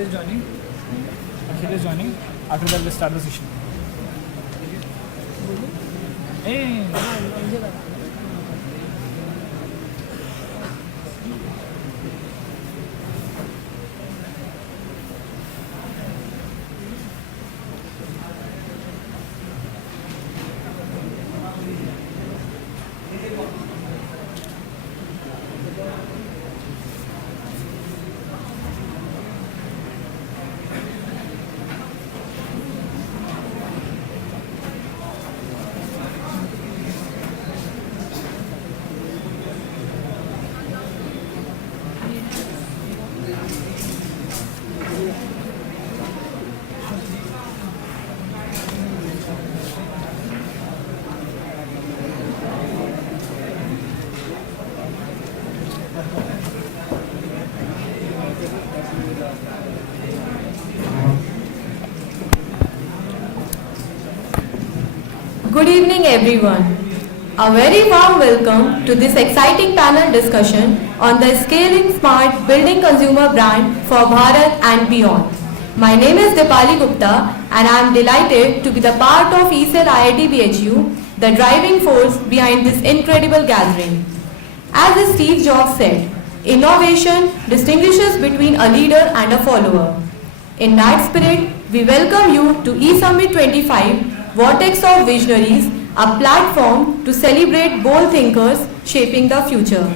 is joining. Akhil is joining. After that, we'll start the session. Hey. Good evening everyone. A very warm welcome to this exciting panel discussion on the scaling smart building consumer brand for Bharat and beyond. My name is Dipali Gupta and I am delighted to be the part of ECEL IIT BHU, the driving force behind this incredible gathering. As Steve Jobs said, innovation distinguishes between a leader and a follower. In that spirit, we welcome you to eSummit 25 Vortex of Visionaries, a platform to celebrate bold thinkers shaping the future.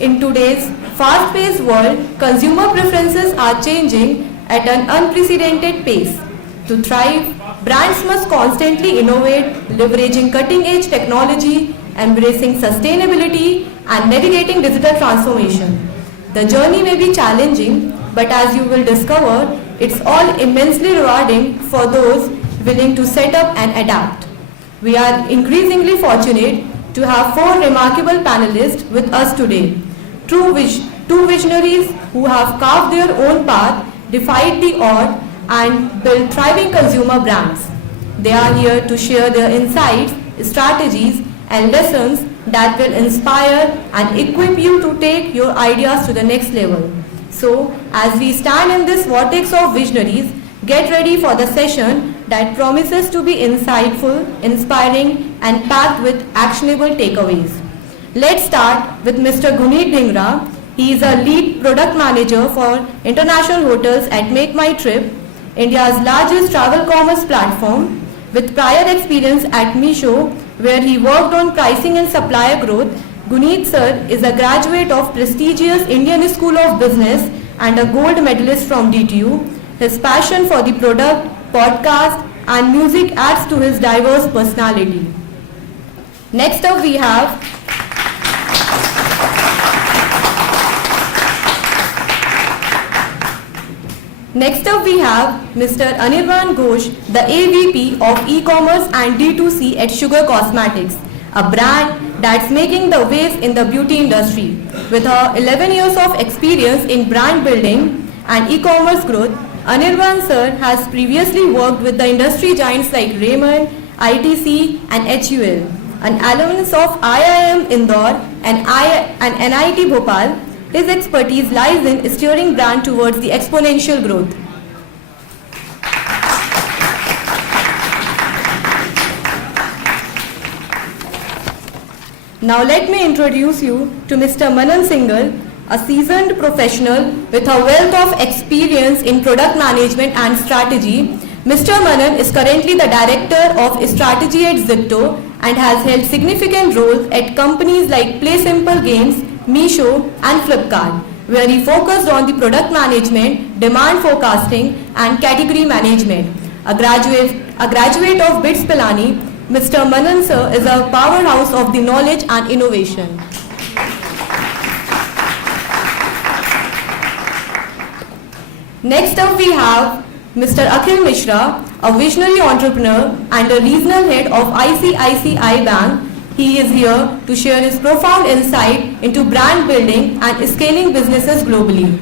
In today's fast-paced world, consumer preferences are changing at an unprecedented pace. To thrive, brands must constantly innovate, leveraging cutting-edge technology, embracing sustainability, and navigating digital transformation. The journey may be challenging, but as you will discover, it's all immensely rewarding for those willing to set up and adapt. We are increasingly fortunate to have four remarkable panelists with us today. Two visionaries who have carved their own path, defied the odds, and built thriving consumer brands. They are here to share their insights, strategies, and lessons that will inspire and equip you to take your ideas to the next level. So, as we stand in this vortex of visionaries, get ready for the session that promises to be insightful, inspiring, and packed with actionable takeaways. Let's start with Mr. Guneet Dhingra. He is a lead product manager for international hotels at Make My Trip, India's largest travel commerce platform. With prior experience at Meesho, where he worked on pricing and supplier growth, Guneet sir is a graduate of prestigious Indian School of Business and a gold medalist from DTU. His passion for the product, podcast, and music adds to his diverse personality. Next up we have Mr. Anirban Ghosh, the AVP of E-commerce and D2C at Sugar Cosmetics, a brand that's making the waves in the beauty industry. With her 11 years of experience in brand building and e-commerce growth, Anirban sir has previously worked with the industry giants like Raymond, ITC and HUL. An alumnus of IIM Indore and NIT Bhopal, his expertise lies in steering brand towards the exponential growth. Now let me introduce you to Mr. Manan Singhal, a seasoned professional with a wealth of experience in product management and strategy. Mr. Manan is currently the Director of Strategy at Zipto and has held significant roles at companies like Play Simple Games, Meesho and Flipkart, where he focused on the product management, demand forecasting and category management. A graduate of BITS Pilani, Mr. Manan sir is a powerhouse of the knowledge and innovation. Next up we have Mr. Akhil Mishra, a visionary entrepreneur and a regional head of ICICI Bank. He is here to share his profound insight into brand building and scaling businesses globally.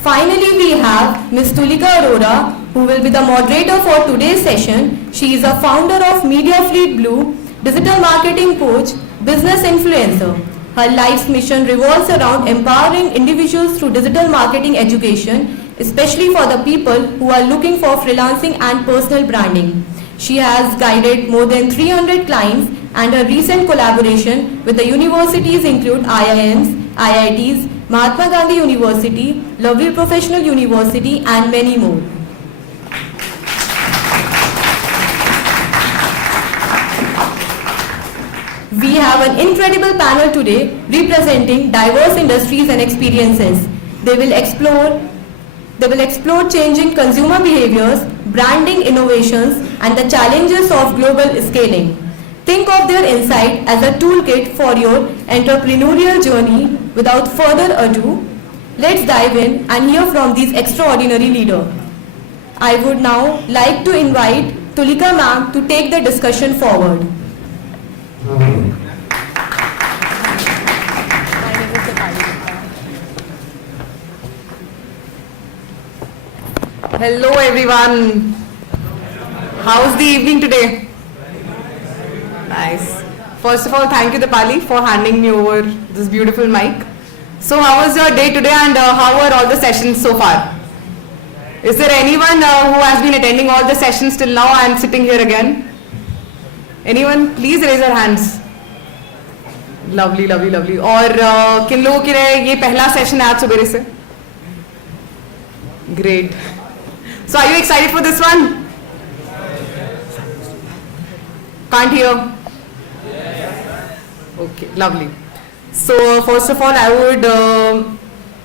Finally, we have Ms. Tulika Arora, who will be the moderator for today's session. She is a founder of Media Fleet Blue, digital marketing coach, business influencer. Her life's mission revolves around empowering individuals through digital marketing education, especially for the people who are looking for freelancing and personal branding. She has guided more than 300 clients, and her recent collaboration with the universities include IIMs, IITs, Mahatma Gandhi University, Lovely Professional University, and many more. We have an incredible panel today representing diverse industries and experiences. They will explore changing consumer behaviors, branding innovations, and the challenges of global scaling. Think of their insight as a toolkit for your entrepreneurial journey. Without further ado, let's dive in and hear from these extraordinary leaders. I would now like to invite Tulika ma'am to take the discussion forward. Hello everyone. How's the evening today? Nice. First of all, thank you Dipali for handing me over this beautiful mic. So how was your day today and how were all the sessions so far? Is there anyone who has been attending all the sessions till now and sitting here again? Anyone? Please raise your hands. Lovely, lovely, lovely. और किन लोगों के लिए ये पहला session है आज सुबह से? Great. So are you excited for this one? Can't hear? Okay, lovely. So first of all, I would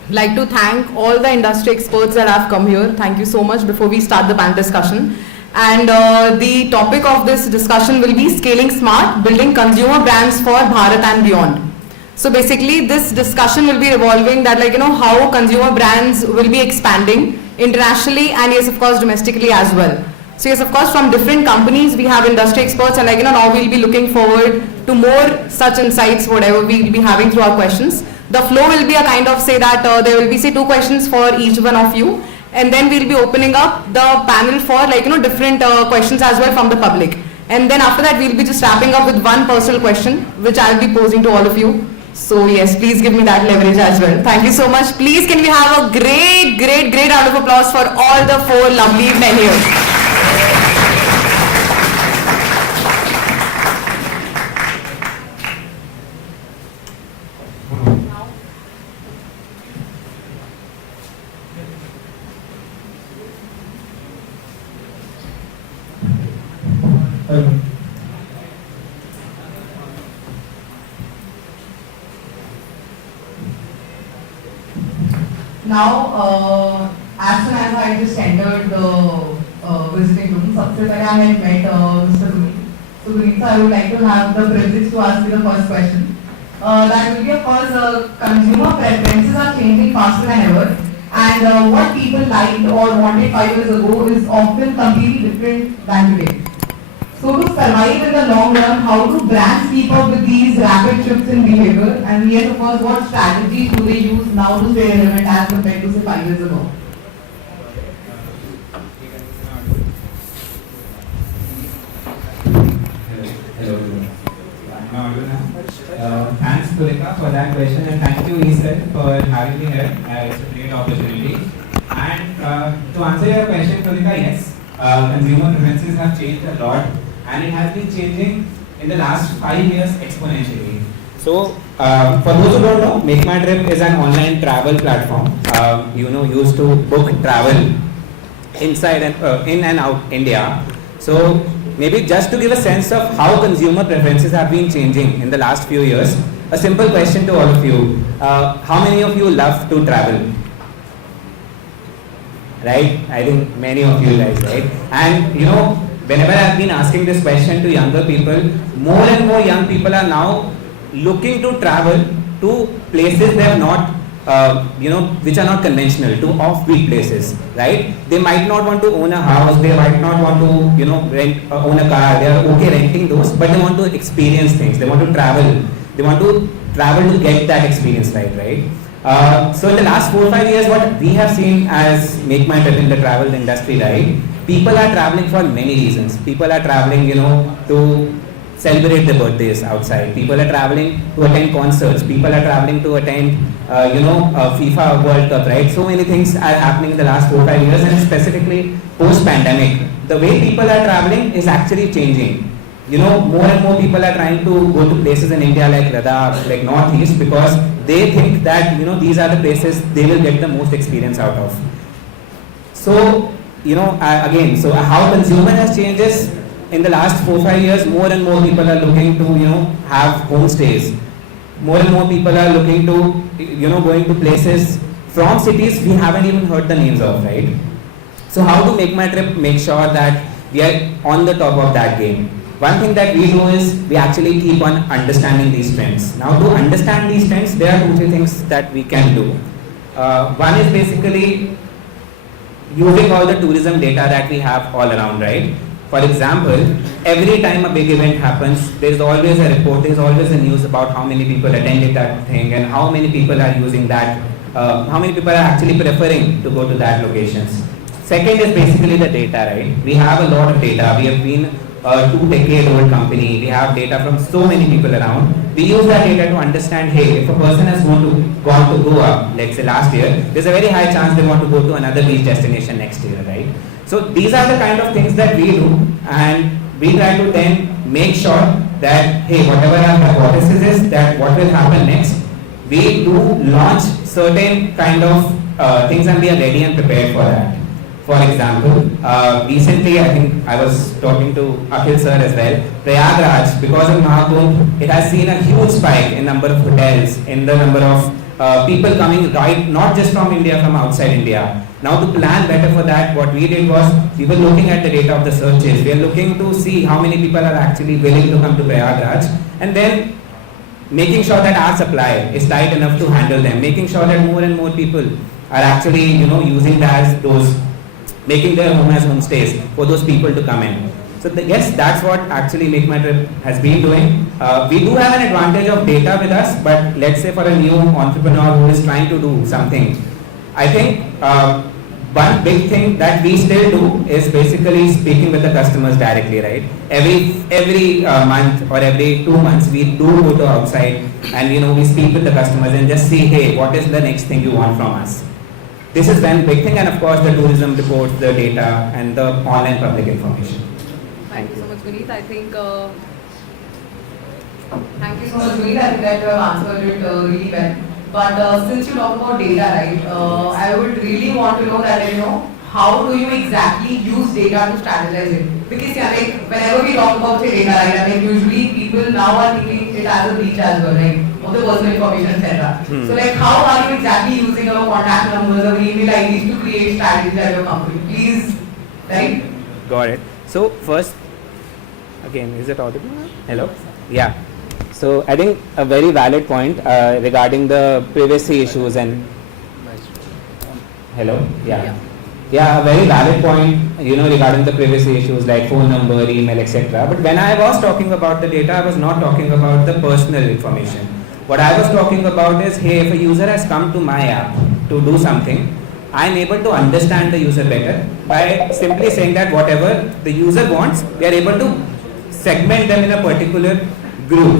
like to thank all the industry experts that have come here. Thank you so much before we start the panel discussion. And the topic of this discussion will be scaling smart, building consumer brands for Bharat and beyond. So basically this discussion will be revolving that how consumer brands will be expanding internationally and yes of course domestically as well. So yes of course from different companies we have industry experts and now we'll be looking forward to more such insights whatever we'll be having through our questions. The flow will be a kind of say that there will be say 2 questions for each one of you and then we'll be opening up the panel for different questions as well from the public. And then after that we'll be just wrapping up with one personal question which I'll be posing to all of you. So yes, please give me that leverage as well. Thank you so much. Please can we have a great round of applause for all the 4 lovely men here. Now, as soon as I just entered the visiting room, सबसे पहले I had met Mr. Guneet. So Guneet, I would like to have the privilege to ask you the first question. That will be of course, consumer preferences are changing faster than ever, and what people liked or wanted 5 years ago is often completely different than today. So to survive in the long run, how do brands keep up with these rapid shifts in behavior? And yes, of course, what strategies do they use now to stay relevant as compared to say 5 years ago? Hello. Thanks Tulika for that question and thank you Isel for having me here. It's a great opportunity. And to answer your question Tulika, yes, consumer preferences have changed a lot. And it has been changing in the last 5 years exponentially. So, for those who don't know, Make My Trip is an online travel platform. Used to book travel inside and in and out India. So, maybe just to give a sense of how consumer preferences have been changing in the last few years, a simple question to all of you: how many of you love to travel? Right? I think many of you guys, right? And whenever I've been asking this question to younger people, more and more young people are now looking to travel to places they have not, which are not conventional, to offbeat places, right? They might not want to own a house, they might not want to, rent, own a car, they are okay renting those, but they want to experience things, they want to travel. They want to travel to get that experience right? So in the last 4 or 5 years, what we have seen as Make My Trip in the travel industry, right? People are traveling for many reasons. People are traveling, to celebrate their birthdays outside. People are traveling to attend concerts. People are traveling to attend, FIFA World Cup, right? So many things are happening in the last 4-5 years, and specifically post-pandemic. The way people are traveling is actually changing. More and more people are trying to go to places in India like Ladakh, like Northeast, because they think that, these are the places they will get the most experience out of. So, again, so how consumer has changed is, in the last 4-5 years, more and more people are looking to, have homestays. More and more people are looking to, going to places from cities we haven't even heard the names of, right? So how to make my trip make sure that we are on the top of that game? One thing that we do is we actually keep on understanding these trends. Now, to understand these trends, there are 2-3 things that we can do. One is basically using all the tourism data that we have all around, right? For example, every time a big event happens, there is always a report, there is always a news about how many people attended that thing and how many people are using that, how many people are actually preferring to go to that locations. Second is basically the data, right? We have a lot of data. We have been a 2-decade-old company. We have data from so many people around. We use that data to understand, hey, if a person has gone to Goa, let's say last year, there's a very high chance they want to go to another beach destination next year, right? So these are the kind of things that we do, and we try to then make sure that, hey, whatever our hypothesis is, that what will happen next, we do launch certain kind of things and we are ready and prepared for that. For example, recently I think I was talking to Akhil sir as well, Prayagraj, because of Mahakumbh, it has seen a huge spike in number of hotels, in the number of people coming right, not just from India, from outside India. Now, to plan better for that, what we did was, we were looking at the data of the searches. We are looking to see how many people are actually willing to come to Prayagraj, and then making sure that our supply is tight enough to handle them, making sure that more and more people are actually, using that as those, making their home as homestays for those people to come in. So yes, that's what actually Make My Trip has been doing. We do have an advantage of data with us, but let's say for a new entrepreneur who is trying to do something, I think one big thing that we still do is basically speaking with the customers directly, right? Every month or every 2 months, we do go to outside and we speak with the customers and just see, hey, what is the next thing you want from us? This is one big thing, and of course the tourism reports, the data, and the online public information. Thank you so much, Vineet. I think thank you so much, Vineet. I think that you have answered it really well. But since you talk about data, right, I would really want to know that, how do you exactly use data to strategize it? Because whenever we talk about say data, right, usually people now are thinking it as a breach as well, right, of the personal information, etc. So how are you exactly using your contact numbers or email IDs to create strategies at your company? Please, right? Got it. So first, again, is it audible? Hello? Yeah. So I think a very valid point regarding the privacy issues and hello? Yeah. Yeah, a very valid point, regarding the privacy issues like phone number, email, etc. But when I was talking about the data, I was not talking about the personal information. What I was talking about is, hey, if a user has come to my app to do something, I am able to understand the user better by simply saying that whatever the user wants, we are able to segment them in a particular group.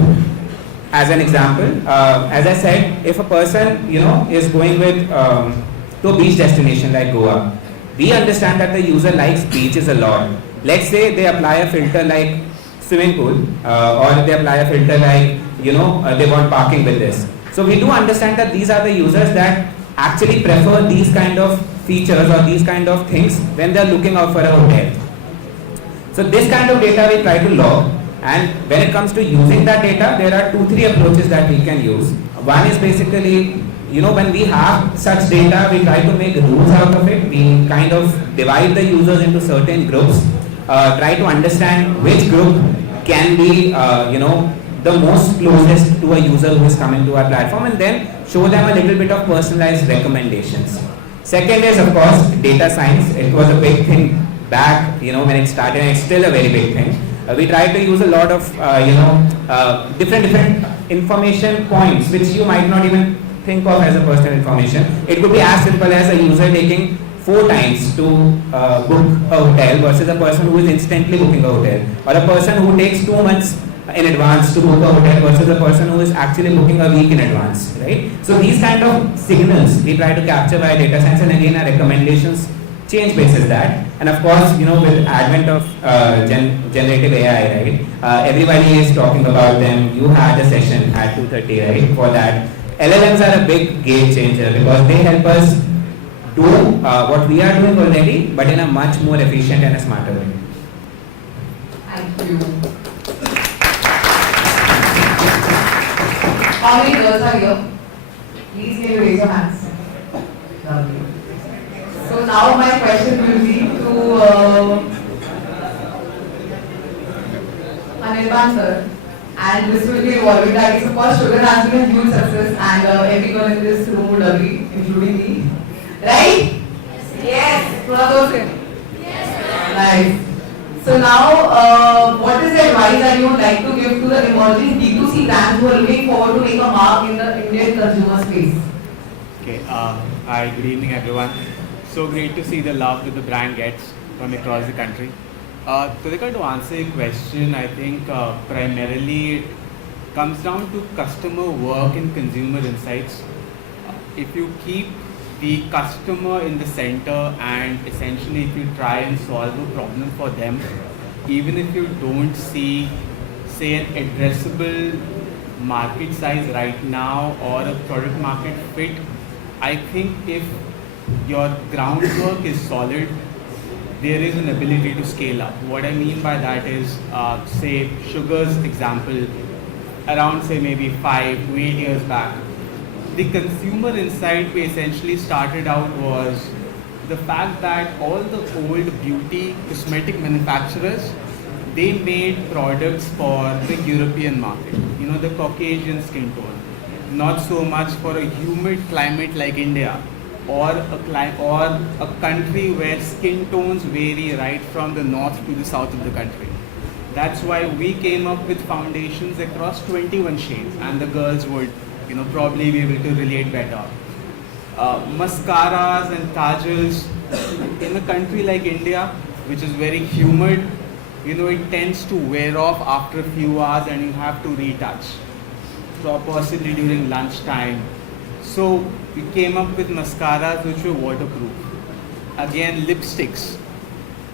As an example, as I said, if a person is going with to a beach destination like Goa, we understand that the user likes beaches a lot. Let's say they apply a filter like swimming pool, or they apply a filter like they want parking with this. So we do understand that these are the users that actually prefer these kind of features or these kind of things when they are looking out for a hotel. So this kind of data we try to log. And when it comes to using that data, there are 2-3 approaches that we can use. One is basically, when we have such data, we try to make rules out of it. We kind of divide the users into certain groups, try to understand which group can be, the most closest to a user who is coming to our platform, and then show them a little bit of personalized recommendations. Second is, of course, data science. It was a big thing back, when it started, and it's still a very big thing. We try to use a lot of, different information points which you might not even think of as a personal information. It could be as simple as a user taking 4 times to book a hotel versus a person who is instantly booking a hotel, or a person who takes 2 months in advance to book a hotel versus a person who is actually booking a week in advance, right? So these kind of signals we try to capture by data science, and again our recommendations change basis that. And of course, with advent of generative AI, right? Everybody is talking about them. You had a session at 2:30, right? For that, LLMs are a big game changer because they help us do what we are doing already, but in a much more efficient and a smarter way. Thank you. How many girls are here? Please can you raise your hands? Lovely. So now my question will be to Anirban sir, and this will be evolving. That is, of course, sugar has been a huge success, and every girl in this room would agree, including me. Right? Yes. Yes. Nice. So now, what is the advice that you would like to give to the emerging D2C brands who are looking forward to make a mark in the Indian consumer space? Okay, hi, good evening everyone. So great to see the love that the brand gets from across the country. Tulika, to answer your question, I think primarily it comes down to customer work and consumer insights. If you keep the customer in the center and essentially if you try and solve a problem for them, even if you don't see, say, an addressable market size right now or a product market fit, I think if your groundwork is solid, there is an ability to scale up. What I mean by that is, say, sugar's example, around say maybe 5 to 8 years back, the consumer insight we essentially started out was the fact that all the old beauty cosmetic manufacturers, they made products for the European market, the Caucasian skin tone, not so much for a humid climate like India, or a country where skin tones vary right from the north to the south of the country. That's why we came up with foundations across 21 shades, and the girls would probably be able to relate better. Mascaras and kajals in a country like India, which is very humid, it tends to wear off after a few hours and you have to retouch, so possibly during lunchtime. So we came up with mascaras which were waterproof. Again, lipsticks.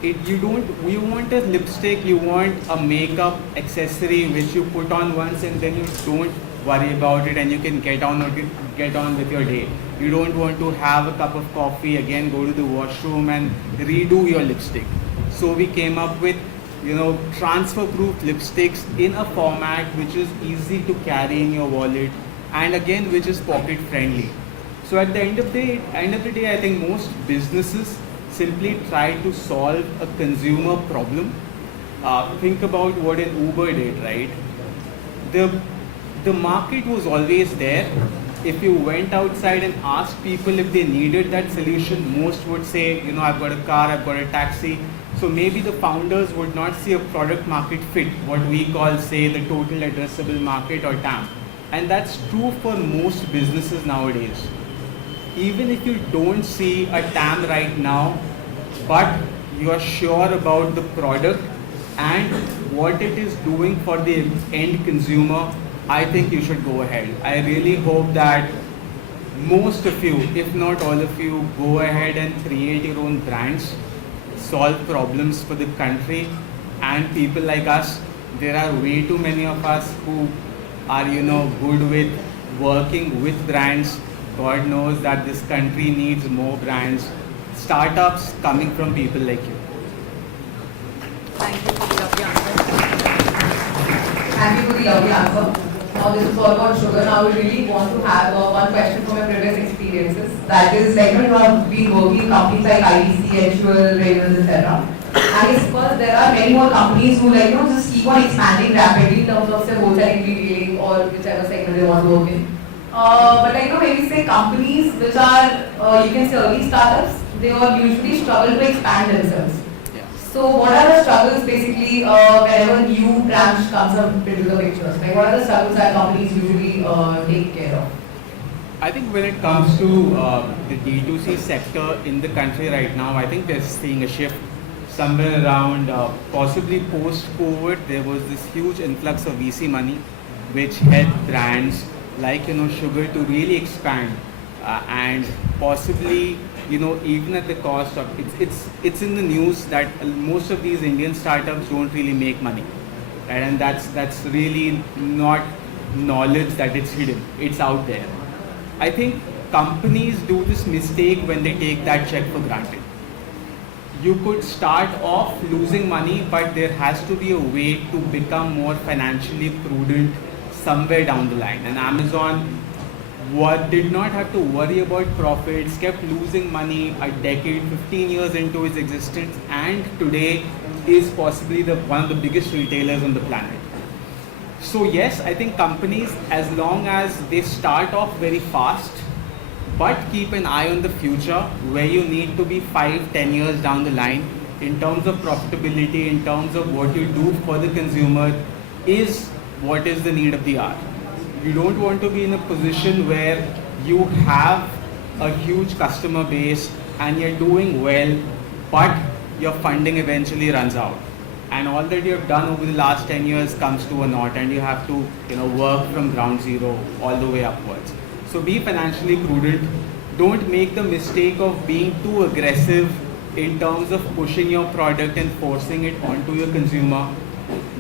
You want a lipstick, you want a makeup accessory which you put on once and then you don't worry about it and you can get on with your day. You don't want to have a cup of coffee, again go to the washroom and redo your lipstick. So we came up with transfer proof lipsticks in a format which is easy to carry in your wallet and again which is pocket friendly. So at the end of the day, I think most businesses simply try to solve a consumer problem. Think about what an Uber did, right? The market was always there. If you went outside and asked people if they needed that solution, most would say, I've got a car, I've got a taxi. So maybe the founders would not see a product market fit, what we call, say, the total addressable market or TAM. And that's true for most businesses nowadays. Even if you don't see a TAM right now, but you are sure about the product and what it is doing for the end consumer, I think you should go ahead. I really hope that most of you, if not all of you, go ahead and create your own brands, solve problems for the country and people like us. There are way too many of us who are, good with working with brands. God knows that this country needs more brands, startups coming from people like you. Thank you for the lovely answer. Thank you for the lovely answer. Now this is all about sugar. Now we really want to have one question from your previous experiences. That is, you have been working in companies like IIT, BHU, Ravens, etc. And I suppose there are many more companies who just keep on expanding rapidly in terms of say wholesaling, retailing, or whichever segment they want to work in. But maybe say companies which are you can say early startups, they all usually struggle to expand themselves. Yeah. So what are the struggles basically whenever new branch comes up into the picture? Like what are the struggles that companies usually take care of? I think when it comes to the D2C sector in the country right now, I think we're seeing a shift. somewhere around possibly post-COVID, there was this huge influx of VC money, which helped brands like Sugar to really expand, and possibly even at the cost of it's in the news that most of these Indian startups don't really make money, right? And that's really not knowledge that it's hidden. It's out there. I think companies do this mistake when they take that check for granted. You could start off losing money, but there has to be a way to become more financially prudent somewhere down the line. And Amazon did not have to worry about profits, kept losing money a decade, 15 years into its existence, and today is possibly one of the biggest retailers on the planet. So yes, I think companies, as long as they start off very fast, but keep an eye on the future, where you need to be 5-10 years down the line in terms of profitability, in terms of what you do for the consumer, is what is the need of the hour. You don't want to be in a position where you have a huge customer base and you're doing well, but your funding eventually runs out. And all that you have done over the last 10 years comes to a naught, and you have to work from ground zero all the way upwards. So be financially prudent. Don't make the mistake of being too aggressive in terms of pushing your product and forcing it onto your consumer.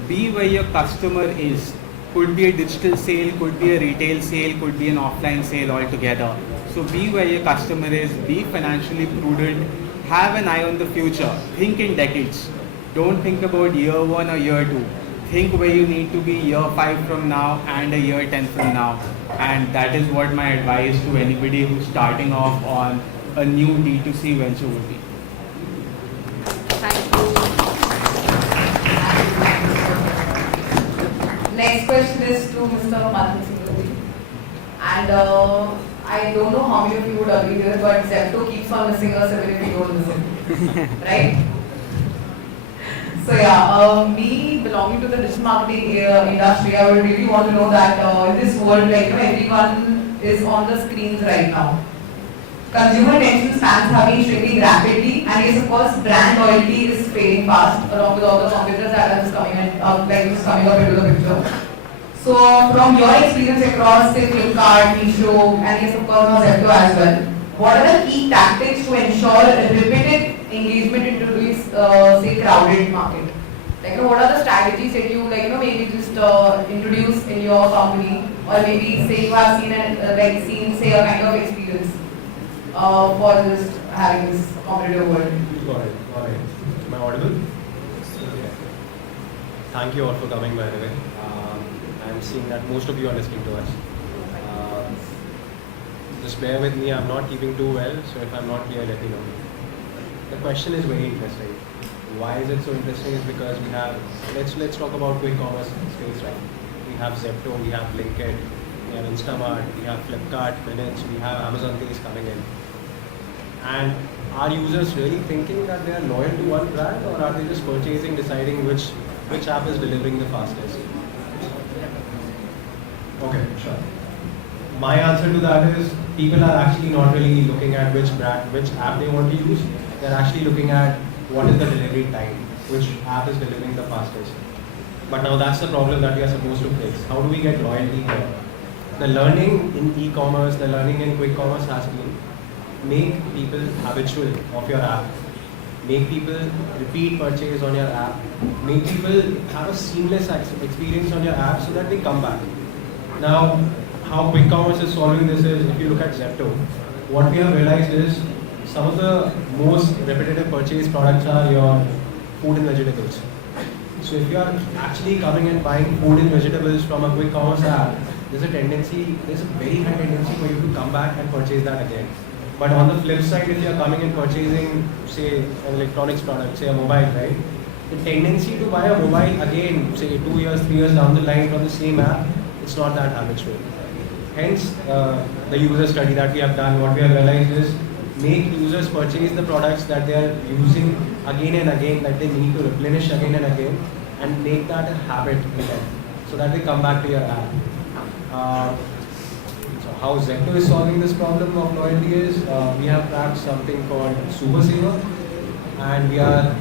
Be where your customer is. Could be a digital sale, could be a retail sale, could be an offline sale altogether. So be where your customer is, be financially prudent, have an eye on the future, think in decades. Don't think about year 1 or year 2. Think where you need to be year 5 from now and a year 10 from now. And that is what my advice to anybody who's starting off on a new D2C venture would be. Thank you. Next question is to Mr. Madan Singh. And I don't know how many of you would agree with it, but Zepto keeps on missing us even if we don't listen. Right? So yeah, me belonging to the digital marketing industry, I would really want to know that in this world, everyone is on the screens right now. Consumer attention spans have been shrinking rapidly, and yes, of course, brand loyalty is fading fast, along with all the competitors that are just coming up into the picture. So, from your experience across, say, Flipkart, BHU, and yes, of course, now Zepto as well, what are the key tactics to ensure repeated engagement into this, say, crowded market? What are the strategies that you, maybe just introduce in your company, or maybe say you have seen, say, a kind of experience for just having this competitive world? Got it. Am I audible? Okay. Thank you all for coming, by the way. I'm seeing that most of you are listening to us. Just bear with me, I'm not keeping too well, so if I'm not clear, let me know. The question is very interesting. Why is it so interesting? Is because we have, let's talk about quick commerce space, right? We have Zepto, we have Blinkit, we have Instamart, we have Flipkart, Minutes, we have Amazon Pays coming in. And are users really thinking that they are loyal to one brand, or are they just purchasing, deciding which app is delivering the fastest? Okay, sure. My answer to that is people are actually not really looking at which app they want to use. They're actually looking at what is the delivery time, which app is delivering the fastest. But now that's the problem that we are supposed to fix. How do we get loyalty here? The learning in e-commerce, the learning in quick commerce has been make people habitual of your app. Make people repeat purchase on your app. Make people have a seamless experience on your app so that they come back. Now, how quick commerce is solving this is, if you look at Zepto, what we have realized is some of the most repetitive purchase products are your food and vegetables. So if you are actually coming and buying food and vegetables from a quick commerce app, there's a very high tendency for you to come back and purchase that again. But on the flip side, if you are coming and purchasing, say, an electronics product, say a mobile, right? The tendency to buy a mobile again, say 2 years, 3 years down the line from the same app, it's not that habitual. Hence, the user study that we have done, what we have realized is make users purchase the products that they are using again and again, that they need to replenish again and again, and make that a habit in them, so that they come back to your app. So how Zepto is solving this problem of loyalty is, we have cracked something called Super Saver, and we are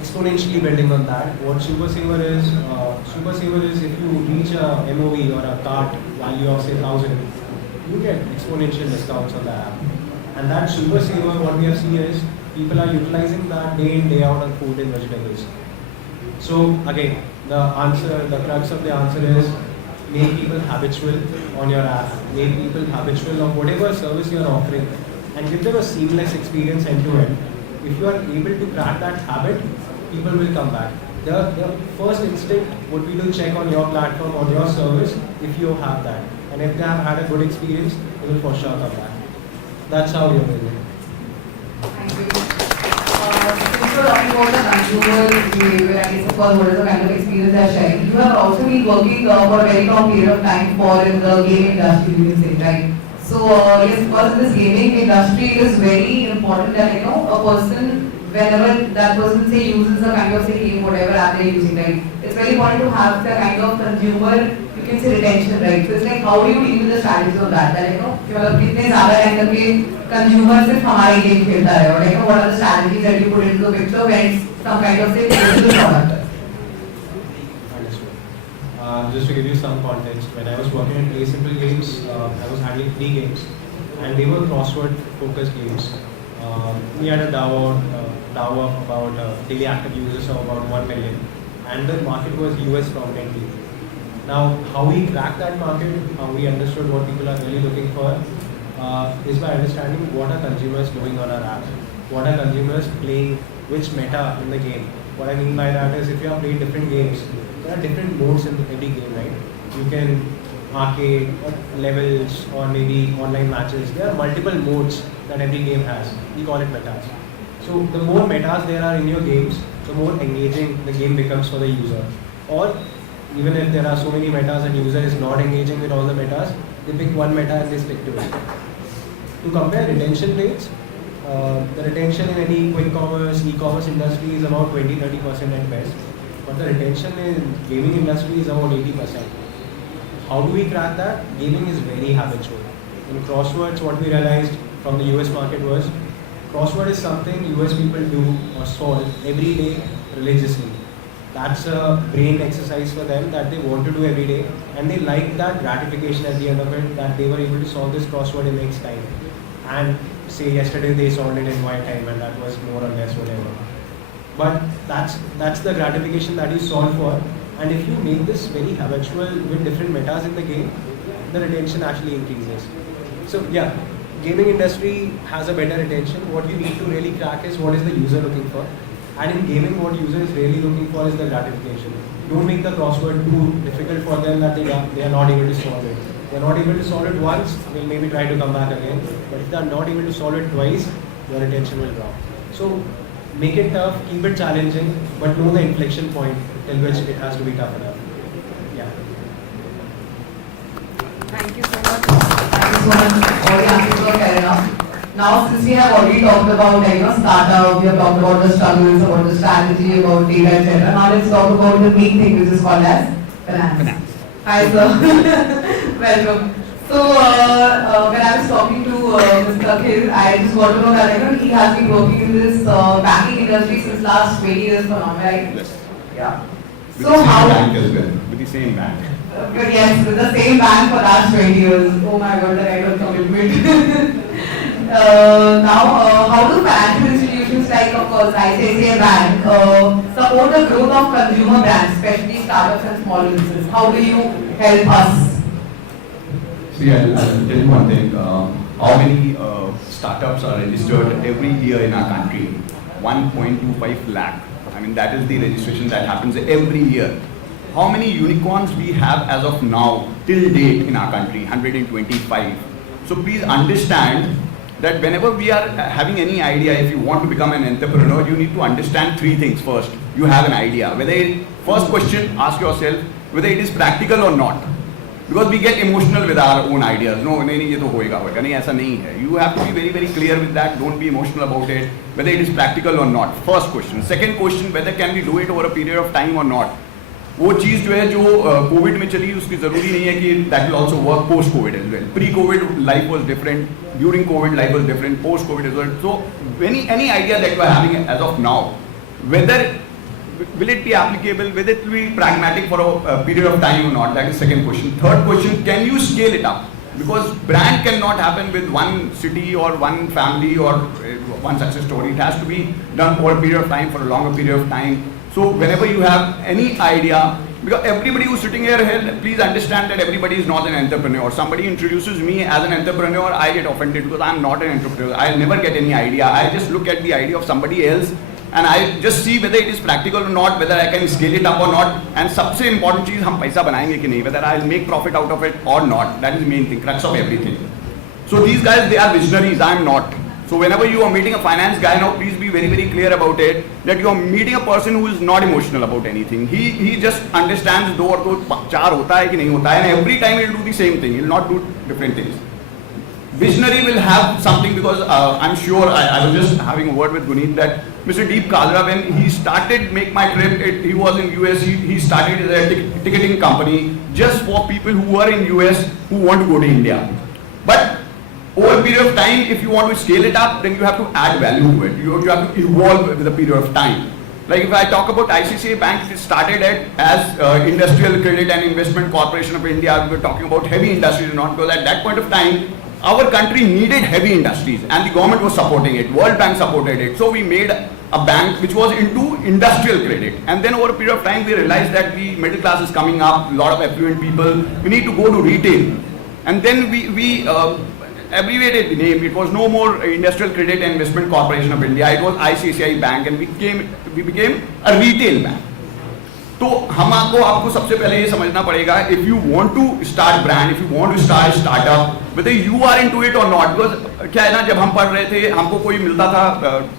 exponentially building on that. What Super Saver is if you reach a MOV or a cart value of say 1,000, you get exponential discounts on the app. And that Super Saver, what we have seen is people are utilizing that day in day out on food and vegetables. So again, the crux of the answer is make people habitual on your app, make people habitual of whatever service you are offering, and give them a seamless experience end to end. If you are able to crack that habit, people will come back. The first instinct would be to check on your platform, on your service, if you have that. And if they have had a good experience, they will for sure come back. That's how we are doing it. Thank you. Since you're talking about the consumer behavior and it's of course what is the kind of experience they're sharing, you have also been working for a very long period of time for in the gaming industry, you can say, right? So yes, because in this gaming industry it is very important that a person, whenever that person say uses a kind of say game, whatever app they're using, right? It's very important to have the kind of consumer, you can say retention, right? So it's like how do you deal with the strategies of that? That कि मतलब कितने ज़्यादा time तक के consumer सिर्फ हमारी game खेलता है और what are the strategies that you put into the picture when it's some kind of say digital product? Just to give you some context, when I was working at Play Simple Games, I was handling 3 games, and they were crossword-focused games. We had a DAO of about daily active users of about 1 million, and the market was US predominantly. Now, how we cracked that market, how we understood what people are really looking for, is by understanding what are consumers doing on our app, what are consumers playing, which meta in the game. What I mean by that is if you are playing different games, there are different modes in every game, right? You can arcade, or levels, or maybe online matches. There are multiple modes that every game has. We call it metas. So the more metas there are in your games, the more engaging the game becomes for the user. Or even if there are so many metas and user is not engaging with all the metas, they pick one meta and they stick to it. To compare retention rates, the retention in any quick commerce, e-commerce industry is about 20-30% at best. But the retention in gaming industry is about 80%. How do we crack that? Gaming is very habitual. In crosswords, what we realized from the US market was, crossword is something US people do or solve every day religiously. That's a brain exercise for them that they want to do every day, and they like that gratification at the end of it, that they were able to solve this crossword in X time. And say yesterday they solved it in Y time, and that was more or less whatever. But that's the gratification that you solve for. And if you make this very habitual with different metas in the game, the retention actually increases. So yeah, gaming industry has a better retention. What you need to really crack is what is the user looking for. And in gaming, what user is really looking for is the gratification. Don't make the crossword too difficult for them that they are not able to solve it. They are not able to solve it once, they'll maybe try to come back again. But if they are not able to solve it twice, your retention will drop. So make it tough, keep it challenging, but know the inflection point till which it has to be tough enough. Yeah. Thank you so much. Thank you so much. All the answers were fair enough. Now, since we have already talked about startup, we have talked about the struggles, about the strategy, about data, etc. Now let's talk about the main thing, which is called as finance. Hi, sir. Welcome. So, when I was talking to Mr. Akhil, I just want to know that he has been working in this banking industry since last 20 years for now, right? Yes. Yeah. With So the same how? bank as well. With the same bank. But yes, with the same bank for last 20 years. Oh my God, the kind of commitment. Now, how do financial institutions like, of course, ICICI Bank support the growth of consumer brands, especially startups and small businesses? How do you help us? See, I'll tell you one thing. How many startups are registered every year in our country? 1.25 lakh. I mean, that is the registration that happens every year. How many unicorns we have as of now, till date in our country? 125. So please understand that whenever we are having any idea, if you want to become an entrepreneur, you need to understand 3 things first. You have an idea. First question, ask yourself whether it is practical or not. Because we get emotional with our own ideas. No, ये तो होएगा, नहीं ऐसा नहीं है. You have to be very, very clear with that. Don't be emotional about it. Whether it is practical or not. First question. Second question, whether can we do it over a period of time or not. वो चीज़ जो है जो Covid में चली उसकी ज़रूरी नहीं है कि that will also work post COVID as well. Pre-COVID life was different. During COVID life was different. Post COVID as well. So any idea that you are having as of now, whether will it be applicable? Will it be pragmatic for a period of time or not? That is second question. Third question, can you scale it up? Because brand cannot happen with one city or one family or one success story. It has to be done over a period of time, for a longer period of time. So whenever you have any idea, because everybody who's sitting here, please understand that everybody is not an entrepreneur. Somebody introduces me as an entrepreneur, I get offended because I'm not an entrepreneur. I'll never get any idea. I just look at the idea of somebody else and I just see whether it is practical or not, whether I can scale it up or not. And सबसे important चीज हम पैसा बनाएंगे कि नहीं, whether I'll make profit out of it or not. That is the main thing, crux of everything. So these guys, they are visionaries. I'm not. So whenever you are meeting a finance guy, now please be very, very clear about it, that you are meeting a person who is not emotional about anything. He just understands दो और दो चार होता है कि नहीं होता है, and every time he'll do the same thing. He'll not do different things. Visionary will have something, because I'm sure, I was just having a word with Guneet that Mr. Deep Kalra, when he started Make My Trip, he was in US, he started a ticketing company just for people who were in US who want to go to India. But over a period of time, if you want to scale it up, then you have to add value to it. You have to evolve with a period of time. Like if I talk about ICICI Bank, it started as Industrial Credit and Investment Corporation of India. We were talking about heavy industries, not because at that point of time, our country needed heavy industries and the government was supporting it. World Bank supported it. So we made a bank which was into industrial credit. And then over a period of time, we realized that the middle class is coming up, a lot of affluent people. We need to go to retail. And then we abbreviated the name. It was no more Industrial Credit and Investment Corporation of India. It was ICICI Bank, and we became a retail bank. तो आपको सबसे पहले ये समझना पड़ेगा, if you want to start brand, if you want to start startup, whether you are into it or not, because क्या है ना, जब हम पढ़ रहे थे, हमको कोई मिलता था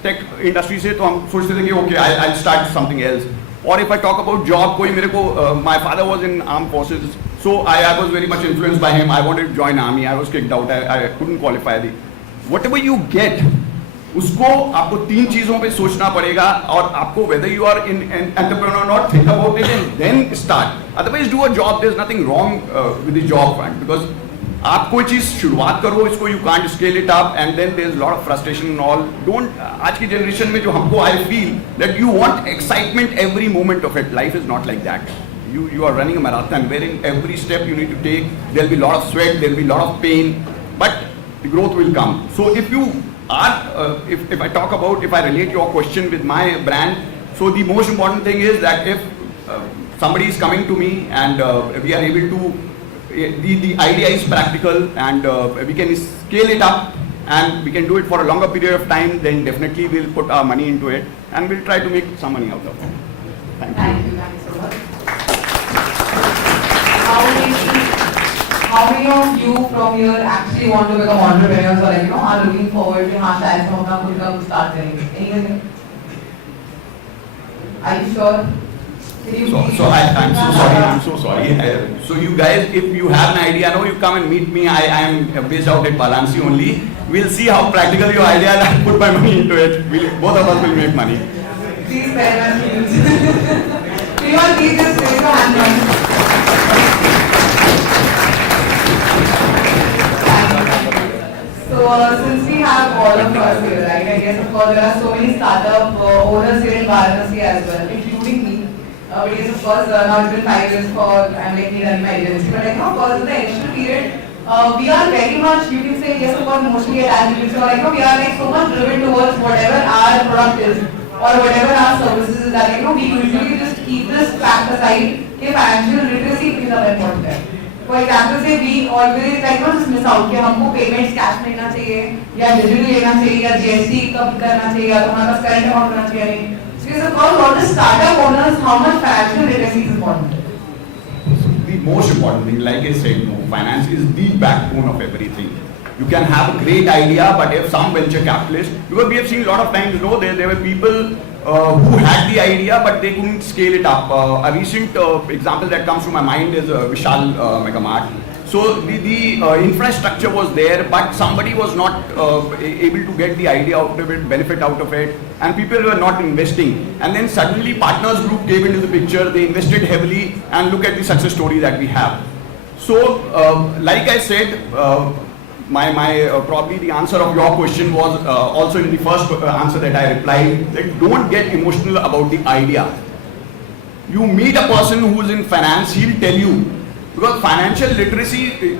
टेक इंडस्ट्री से, तो हम सोचते थे कि okay, I'll start something else. Or if I talk about job, कोई मेरे को my father was in armed forces, so I was very much influenced by him. I wanted to join army. I was kicked out. I couldn't qualify. Whatever you get, उसको आपको तीन चीजों पे सोचना पड़ेगा, और आपको whether you are in an entrepreneur or not, think about it and then start. Otherwise, do a job. There's nothing wrong with the job front, because आप कोई चीज शुरुआत करो, इसको you can't scale it up, and then there's a lot of frustration and all. Don't आज की generation में जो हमको, I feel that you want excitement every moment of it. Life is not like that. You are running a marathon wherein every step you need to take, there'll be a lot of sweat, there'll be a lot of pain, but the growth will come. So if you are, if I talk about, if I relate your question with my brand, so the most important thing is that if somebody is coming to me and we are able to, the idea is practical and we can scale it up and we can do it for a longer period of time, then definitely we'll put our money into it and we'll try to make some money out of it. Thank you. Thank you so much. How many of you from here actually want to become entrepreneurs, or like, are looking forward to शायद हम अपना खुद का कुछ start करेंगे? Anyone? Are you sure? I'm so sorry. So you guys, if you have an idea, you come and meet me. I am based out at Varanasi only. We'll see how practical your idea is. I'll put my money into it. Both of us will make money. Please spare my students. Anyone, please just raise your hand. So since we have all of us here, right, I guess of course there are so many startup owners here in Varanasi as well, including me. Because of course now it's been 5 years for I'm like running my agency, but like of course in the initial period, we are very much, you can say yes of course emotionally attached, you can say like we are like so much driven towards whatever our product is or whatever our services is, that we usually just keep this fact aside. कि financial literacy is very important. For example, say we always like not just miss out कि हमको payments cash में लेना चाहिए या digital लेना चाहिए या GST कब करना चाहिए या तो हमारे पास current account होना चाहिए नहीं. So of course, all the startup owners, how much financial literacy is important? The most important thing, like I said, finance is the backbone of everything. You can have a great idea, but if some venture capitalists, because we have seen a lot of times, there were people who had the idea, but they couldn't scale it up. A recent example that comes to my mind is Vishal Megamart. So the infrastructure was there, but somebody was not able to get the idea out of it, benefit out of it, and people were not investing. And then suddenly Partners Group came into the picture, they invested heavily, and look at the success story that we have. So, like I said, probably the answer of your question was also in the first answer that I replied, that don't get emotional about the idea. You meet a person who is in finance, he'll tell you. Because financial literacy,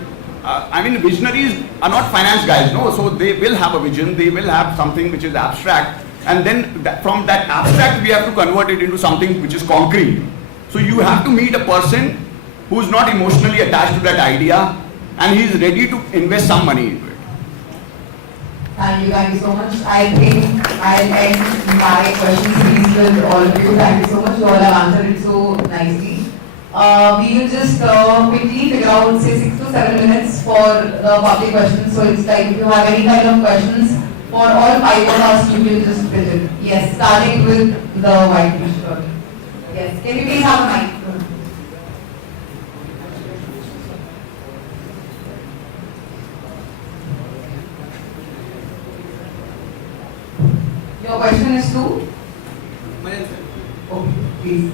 visionaries are not finance guys, no? So they will have a vision, they will have something which is abstract, and then from that abstract we have to convert it into something which is concrete. So you have to meet a person who is not emotionally attached to that idea, and he is ready to invest some money into it. Thank you so much. I think I'll end my question series with all of you. Thank you so much. You all have answered it so nicely. We will just quickly figure out, say, 6 to 7 minutes for the public questions. So it's like if you have any kind of questions for all 5 of us, you can just pitch it. Yes, starting with the white t-shirt. Yes, can you please have a mic? Your question is to? Okay, please.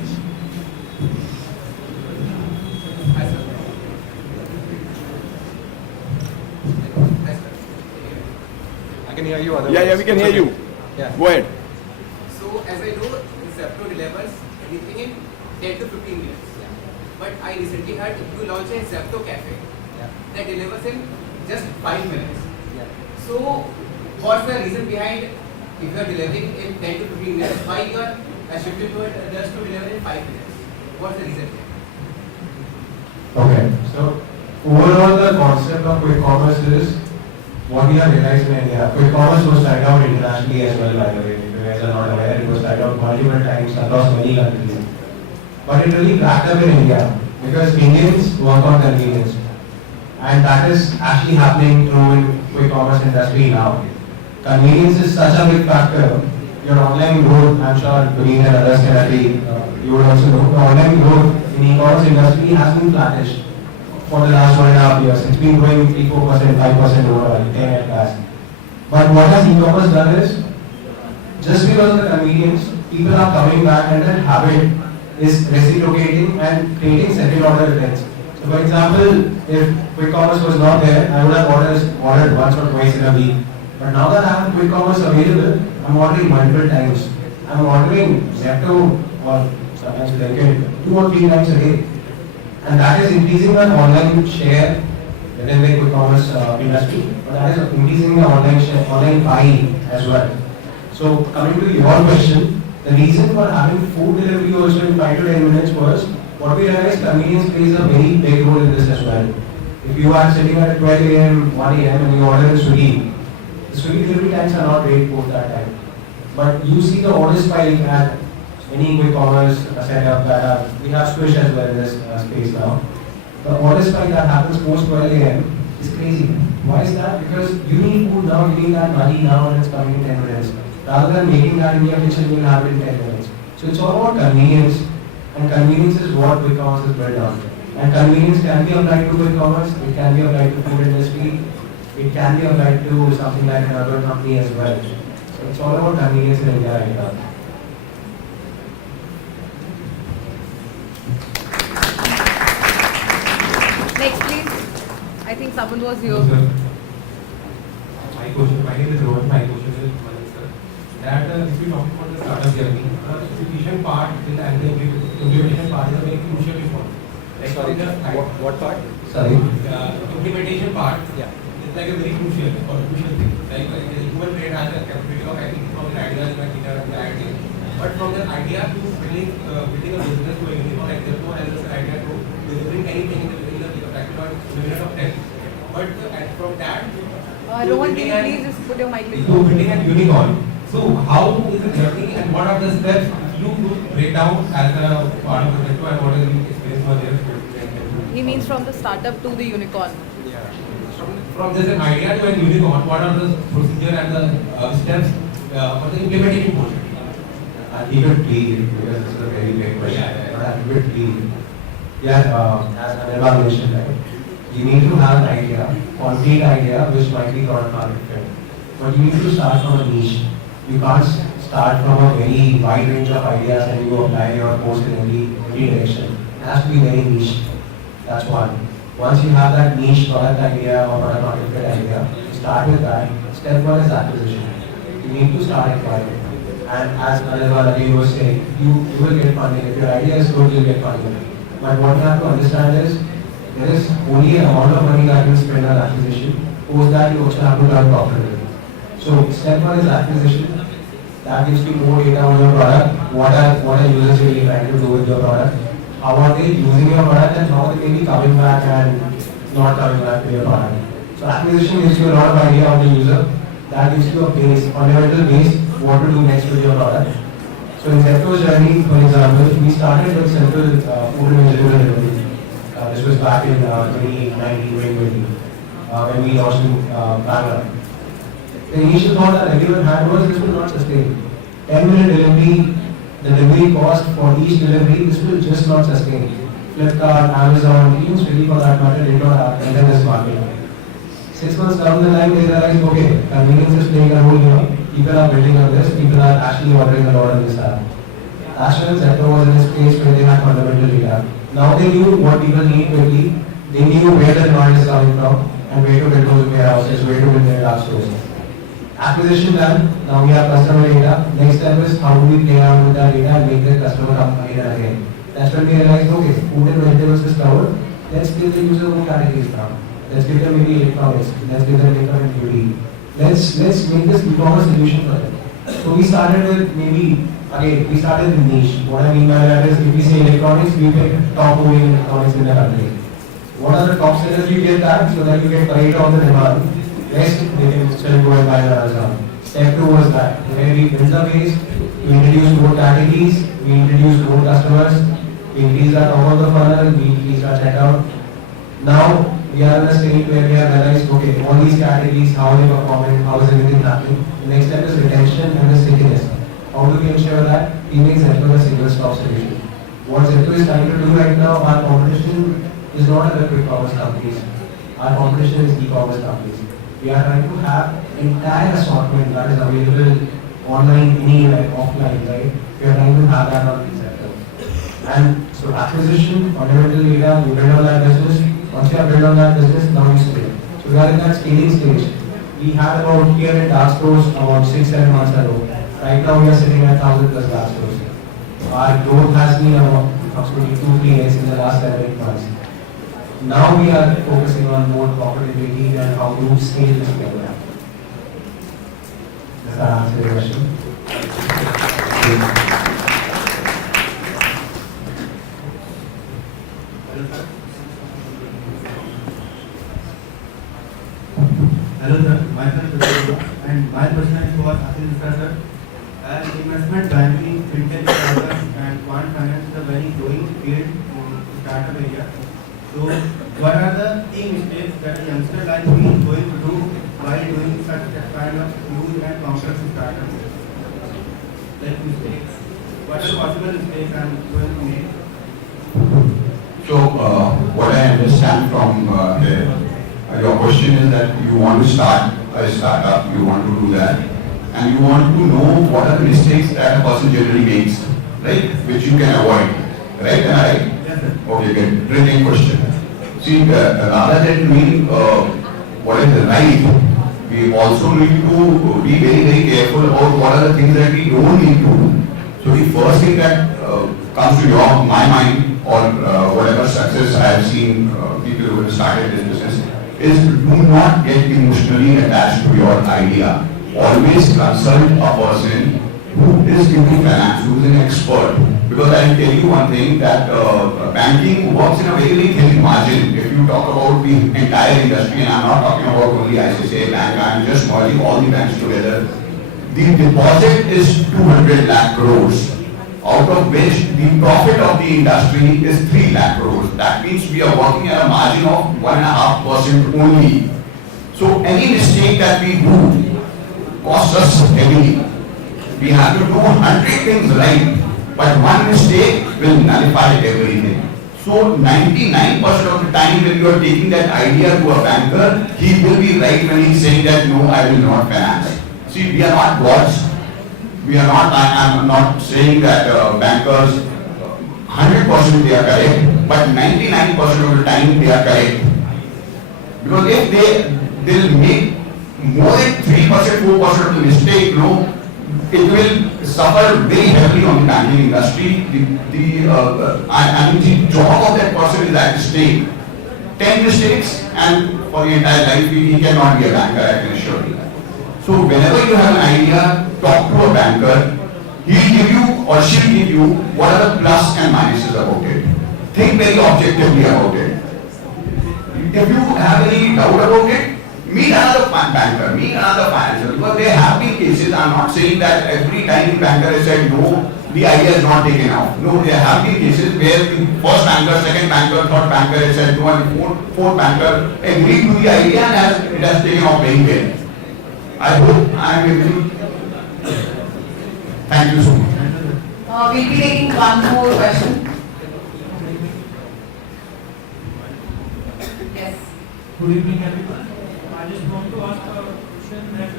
I can hear you. Yeah, we can hear you. Yeah. Go ahead. So as I know, Zepto delivers anything in 10 to 15 minutes. But I recently heard you launch a Zepto cafe that delivers in just 5 minutes. So what's the reason behind, if you are delivering in 10 to 15 minutes, why you are shifting to it just to deliver in 5 minutes? What's the reason behind? Okay, so overall the concept of quick commerce is what we have realized in India. Quick commerce was tried out internationally as well, by the way. If you guys are not aware, it was tried out multiple times across many countries. But it really cracked up in India because Indians work on convenience. And that is actually happening through in quick commerce industry now. Convenience is such a big factor. Your online growth, I'm sure Puneet and others can agree, you would also know, the online growth in e-commerce industry has been flattish for the last 1.5 years. It's been growing 3-4%, 5% overall, 10 at best. But what has e-commerce done is, just because of the convenience, people are coming back and that habit is reciprocating and creating second order effects. So for example, if quick commerce was not there, I would have ordered once or twice in a week. But now that I have quick commerce available, I'm ordering multiple times. I'm ordering Zepto or sometimes Blinkit 2 or 3 times a day. And that is increasing the online share within the quick commerce industry. But that is increasing the online share, online buying as well. So coming to your question, the reason for having food delivery also in 5 to 10 minutes was, what we realized, convenience plays a very big role in this as well. If you are sitting at 12 a.m., 1 a.m. and you order in Swiggy, the Swiggy delivery times are not great post that time. But you see the order spike at any quick commerce setup that we have Swish as well in this space now. The order spike that happens post 12 a.m. is crazy. Why is that? Because you need food now, you need that money now, and it's coming in 10 minutes. Rather than making that in your kitchen, you'll have it in 10 minutes. So it's all about convenience, and convenience is what quick commerce is built on. And convenience can be applied to quick commerce, it can be applied to food industry, it can be applied to something like an urban company as well. So it's all about convenience in India right now. Next, please. I think someone was here. My name is Rohan. My question is that if we talk about the startup journey, the execution part and the implementation part is a very crucial reform. Like Sorry, what part? Sorry. Implementation part is like a very crucial thing. Like the human brain has a capability of acting from an idea to an idea. But from the idea to building a business to a unicorn, like there's no an idea to delivering anything in the factor or in a minute of 10. But from that, Rohan, can you please just put your mic to building a unicorn. So how is the journey and what are the steps you would break down as a part of the sector and what is the experience for there? He means from the startup to the unicorn. From this idea to a unicorn, what are the procedure and the steps for the implementation portion? I'll keep it clean because this is a very big question. But I'll keep it clean. As Anirban mentioned, right? You need to have an idea, concrete idea, which might be product market fit. But you need to start from a niche. You can't start from a very wide range of ideas and you apply your course in every direction. It has to be very niche. That's one. Once you have that niche product idea or product market fit idea, you start with that. Step one is acquisition. You need to start acquiring. And as Anil was saying, you will get funding. If your idea is good, you'll get funding. But what you have to understand is, there is only an amount of money that you spend on acquisition. Post that, you also have to turn profitable. So step one is acquisition. That gives you more data on your product. What are users really trying to do with your product? How are they using your product, and how they may be coming back and not coming back to your product. So acquisition gives you a lot of idea on the user. That gives you a base, fundamental base, what to do next with your product. So in Zepto's journey, for example, we started with simple food and vegetable delivery. This was back in 2019-2020 when we launched in Bangalore. The initial thought that everyone had was this will not sustain. 10-minute delivery, the delivery cost for each delivery, this will just not sustain. Flipkart, Amazon, even Swiggy for that matter did not enter this market. 6 months down the line, they realized, okay, convenience is playing a role here. People are building on this, people are actually ordering a lot on this app. That's when Zepto was in a space where they had fundamental data. Now they knew what people need quickly, they knew where the demand is coming from, and where to build those warehouses, where to build their dark stores. Acquisition done, now we have customer data. Next step is how do we play around with that data and make the customer come again and again. That's when we realized, okay, food and vegetables is covered, let's give the user more categories now. Let's give them maybe electronics, let's give them makeup and beauty. Let's make this e-commerce solution for them. So we started with we started with niche. What I mean by that is, if we say electronics, we pick top moving electronics in the country. What are the top sellers? You get that so that you get Pareto on the demand. Rest, they can still go and buy on Amazon. Step 2 was that, where we built the base, we introduced more categories, we introduced more customers, we increased our top of the funnel, we increased our checkout. Now, we are in a state where we have realized, okay, all these categories, how are they performing, how is everything happening. The next step is retention and the stickiness. How do we ensure that we make Zepto a single stop solution? What Zepto is trying to do right now, our competition is not other quick commerce companies. Our competition is e-commerce companies. We are trying to have entire assortment that is available online, anywhere, offline, right? We are trying to have that on Zepto. And so acquisition, fundamental data, you build on that business. Once you have built on that business, now you scale. So we are in that scaling stage. We had about 300 dark stores about 6-7 months ago. Right now we are sitting at 1,000 plus dark stores. Our growth has been about approximately 2-3x in the last 7-8 months. Now we are focusing on more profitability and how to scale this program. Does that answer your question? Hello sir, myself is Abdullah, and my question is for Asil sir. As investment banking, fintech startups and quant finance is a very growing field in startup area. So what are the key mistakes that a youngster like me is going to do while doing such a kind of huge and complex startup? Like mistakes. What are possible mistakes I am going to make? So, what I understand from your question is that you want to start a startup, you want to do that, and you want to know what are the mistakes that a person generally makes, right? Which you can avoid, right? Am I right? Yes sir. Okay, good. Brilliant question. See, rather than doing what is right, we also need to be very, very careful about what are the things that we don't need to do. So the first thing that comes to my mind, or whatever success I have seen people who have started this business, is do not get emotionally attached to your idea. Always consult a person who is into finance, who is an expert. Because I will tell you one thing, that banking works in a very, very thin margin. If you talk about the entire industry, and I am not talking about only ICICI Bank, I am just merging all the banks together. The deposit is 200 lakh crores, out of which the profit of the industry is 3 lakh crores. That means we are working at a margin of 1.5% only. So any mistake that we do costs us heavily. We have to do 100 things right, but one mistake will nullify everything. So 99% of the time when you are taking that idea to a banker, he will be right when he is saying that no, I will not finance. See, we are not gods. We are not, I am not saying that bankers 100% they are correct, but 99% of the time they are correct. Because if they will make more than 3%, 4% of the mistake, no, it will suffer very heavily on the banking industry. I mean, the job of that person is at stake. 10 mistakes and for the entire life he cannot be a banker, I can assure you. So whenever you have an idea, talk to a banker. He'll give you or she'll give you what are the plus and minuses about it. Think very objectively about it. If you have any doubt about it, meet another banker, meet another financier. Because there have been cases, I'm not saying that every time the banker has said no, the idea is not taken out. No, there have been cases where the first banker, second banker, third banker has said no, and the fourth banker agreed to the idea and it has taken off very well. I hope I am able to. Thank you so much. We'll be taking one more question. Yes. Good evening, everyone. I just want to ask a question that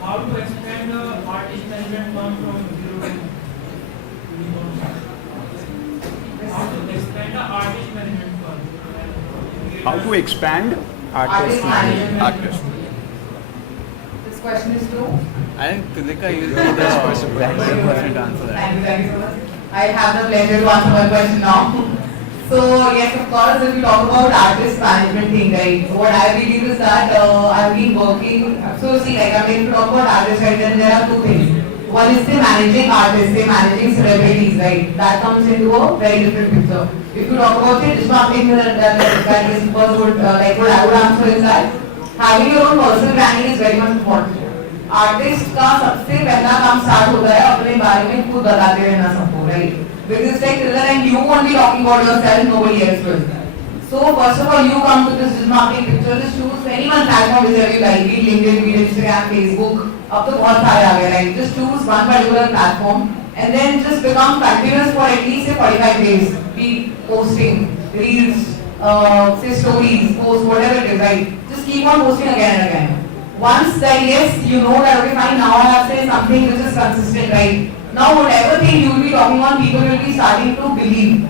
how to expand artist management firm from zero to unicorn? How to expand the artist management firm? How to expand Artist management. artist. This question is to? I think Tulika, you'll be the best person to answer that. Thank you so much. I have the pleasure to answer my question now. So yes, of course, if we talk about artist management thing, right, what I believe is that I've been working, so see, like, I mean, if you talk about artists, right, then there are two things. One is the managing artists, say managing celebrities, right, that comes into a very different picture. If you talk about it, it's not being that is because what I would answer is that having your own personal branding is very much important. Artist का सबसे पहला काम start होता है अपने बारे में खुद बताते रहना सबको, right? Because like and you won't be talking about yourself, nobody else will. So first of all, you come to this digital marketing picture, just choose any one platform whichever you like, be it LinkedIn, be it Instagram, Facebook. अब तो बहुत सारे आ गए, right? Just choose one particular platform and then just become continuous for at least say 45 days. Be posting, reels, say stories, posts, whatever it is, right? Just keep on posting again and again. Once that yes, you know that okay fine, now I have said something which is consistent, right? Now whatever thing you will be talking on, people will be starting to believe.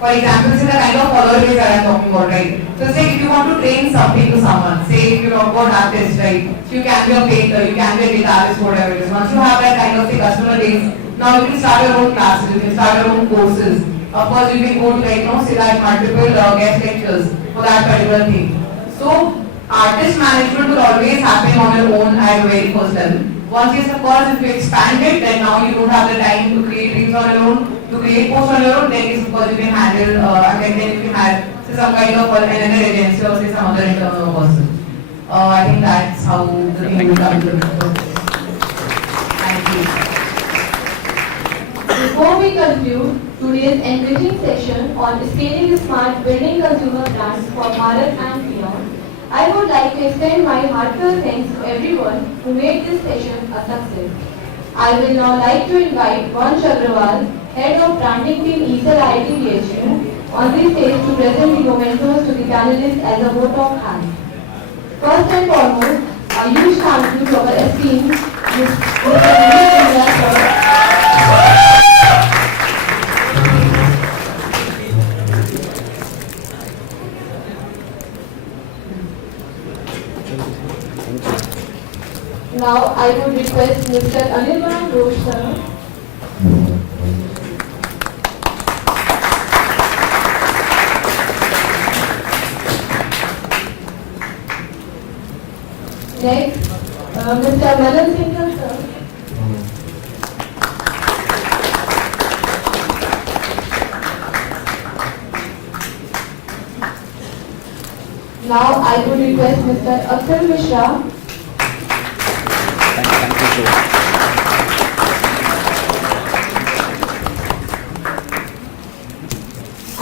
For example, this is the kind of follower base that I am talking about, right? So say if you want to train something to someone, say if you talk about artists, right? So you can be a painter, you can be a guitarist, whatever it is. Once you have that kind of say customer base, now you can start your own classes, you can start your own courses. Of course, you can go to like say like multiple guest lectures for that particular thing. So artist management will always happen on your own at the very first level. Once yes, of course, if you expand it, then now you don't have the time to create reels on your own, to create posts on your own, then yes, of course you can handle, and then you can have say, some kind of another agency or say some other internal person. I think that's how the thing will come to. Thank you. Before we conclude today's enriching session on scaling smart building consumer brands for Bharat and beyond, I would like to extend my heartfelt thanks to everyone who made this session a success. I will now like to invite Vansh Agrawal, Head of Branding Team IIT BHU, on this stage to present the mementos to the panelists as a vote of thanks. First and foremost, a huge thank you to our esteemed Mr. Now I would request Mr. Anirban Rosh sir. Next, Mr. Malan Singhal sir. Now I would request Mr. Akshay Mishra.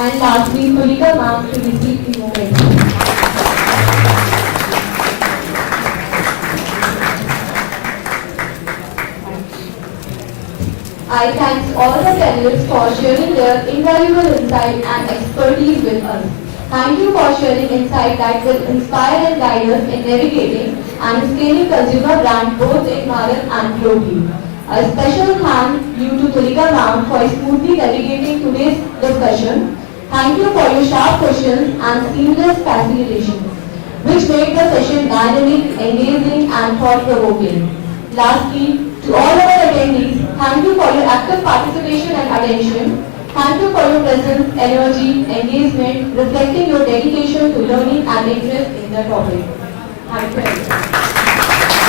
And lastly, Tulika ma'am to receive the moment. I thank all the panelists for sharing their invaluable insight and expertise with us. Thank you for sharing insight that will inspire and guide us in navigating and scaling consumer brand both in Bharat and globally. A special thank you to Tulika ma'am for smoothly navigating today's discussion. Thank you for your sharp questions and seamless facilitation, which made the session dynamic, engaging and thought-provoking. Lastly, to all our attendees, Thank you for your active participation and attention. Thank you for your presence, energy, engagement, reflecting your dedication to learning and interest in the topic. Thank you everyone.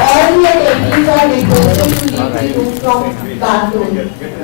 All the attendees are requested to leave the room from back door.